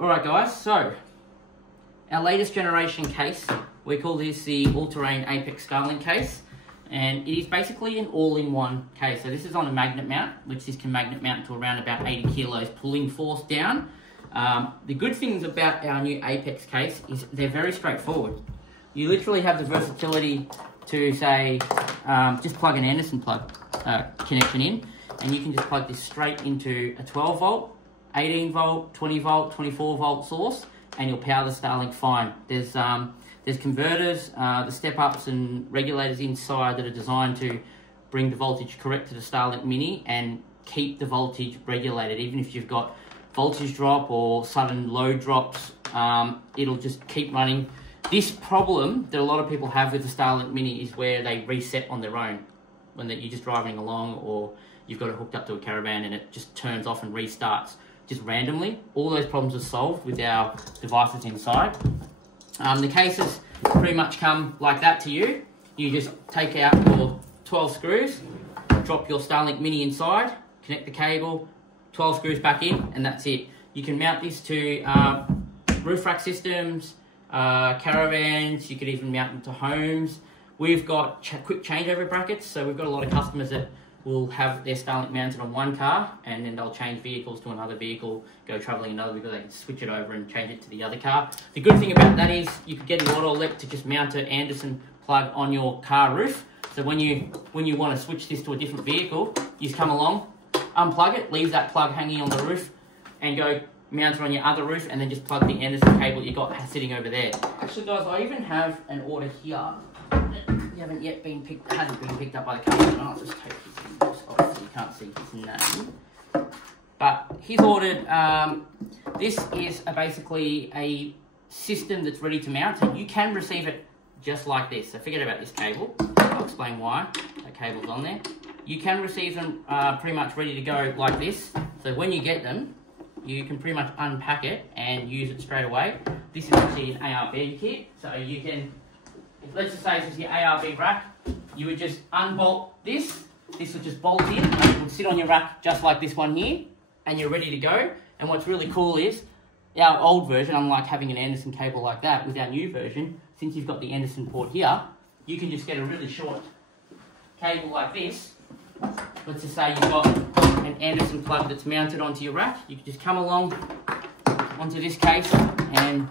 Alright guys, so our latest generation case, we call this the all-terrain Apex Starlink case, and it is basically an all-in-one case. So this is on a magnet mount, which this can magnet mount to around about 80 kilos pulling force down. The good things about our new Apex case is they're very straightforward. You literally have the versatility to say, just plug an Anderson plug connection in, and you can just plug this straight into a 12 volt, 18 volt, 20 volt, 24 volt source, and you'll power the Starlink fine. There's converters, the step-ups and regulators inside that are designed to bring the voltage correct to the Starlink Mini and keep the voltage regulated. Even if you've got voltage drop or sudden load drops, it'll just keep running. This problem that a lot of people have with the Starlink Mini is where they reset on their own. When you're just driving along or you've got it hooked up to a caravan and it just turns off and restarts just randomly. All those problems are solved with our devices inside. The cases pretty much come like that to you. You just take out your 12 screws, drop your Starlink Mini inside, connect the cable, 12 screws back in, and that's it. You can mount this to roof rack systems, caravans, you could even mount them to homes. We've got quick changeover brackets, so we've got a lot of customers that will have their Starlink mounted on one car and then they'll change vehicles to another vehicle, go travelling another vehicle, they can switch it over and change it to the other car. The good thing about that is you could get an auto elect to just mount an Anderson plug on your car roof. So when you want to switch this to a different vehicle, you just come along, unplug it, leave that plug hanging on the roof and go mount it on your other roof and then just plug the Anderson cable you got sitting over there. Actually guys, I even have an order here. Hasn't been picked up by the customer. I'll just take this off so you can't see his name. But he's ordered, this is basically a system that's ready to mount. So you can receive it just like this. So forget about this cable. I'll explain why. That cable's on there. You can receive them pretty much ready to go like this. So when you get them, you can pretty much unpack it and use it straight away. This is actually an ARB kit. So you can, let's just say this is your ARB rack, you would just unbolt this would just bolt in, and it would sit on your rack just like this one here, and you're ready to go. And what's really cool is, our old version, unlike having an Anderson cable like that, with our new version, since you've got the Anderson port here, you can just get a really short cable like this. Let's just say you've got an Anderson plug that's mounted onto your rack, you can just come along onto this case and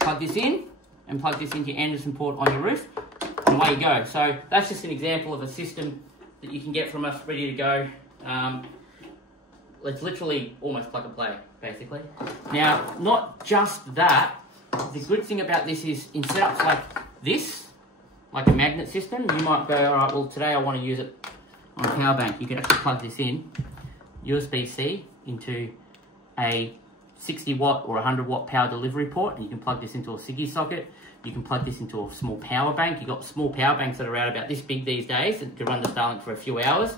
plug this in, and plug this into your Anderson port on your roof, and away you go. So that's just an example of a system that you can get from us ready to go. It's literally almost plug and play, basically. Now, not just that, the good thing about this is in setups like this, like a magnet system, you might go, all right, well today I want to use it on a power bank. You can actually plug this in, USB-C, into a 60 watt or 100 watt power delivery port, and you can plug this into a SIGGI socket. You can plug this into a small power bank. You've got small power banks that are out about this big these days that can run the Starlink for a few hours.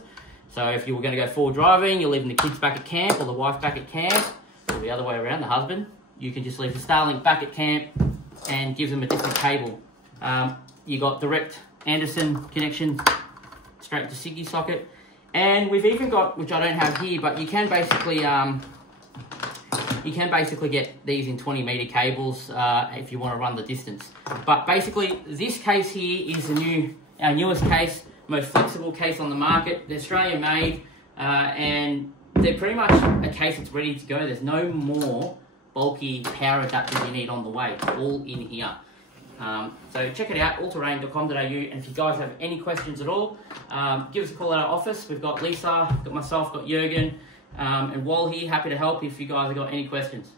So if you were going to go forward driving, you're leaving the kids back at camp or the wife back at camp, or the other way around, the husband, you can just leave the Starlink back at camp and give them a different cable. You got direct Anderson connection straight to SIGGI socket. And we've even got, which I don't have here, but you can basically get these in 20 meter cables if you want to run the distance. But basically, this case here is our newest case, most flexible case on the market. They're Australian made, and they're pretty much a case that's ready to go. There's no more bulky power adapters you need on the way. It's all in here. So check it out, allterrain.com.au, and if you guys have any questions at all, give us a call at our office. We've got Lisa, we've got myself, got Jürgen, and Wal here, happy to help if you guys have got any questions.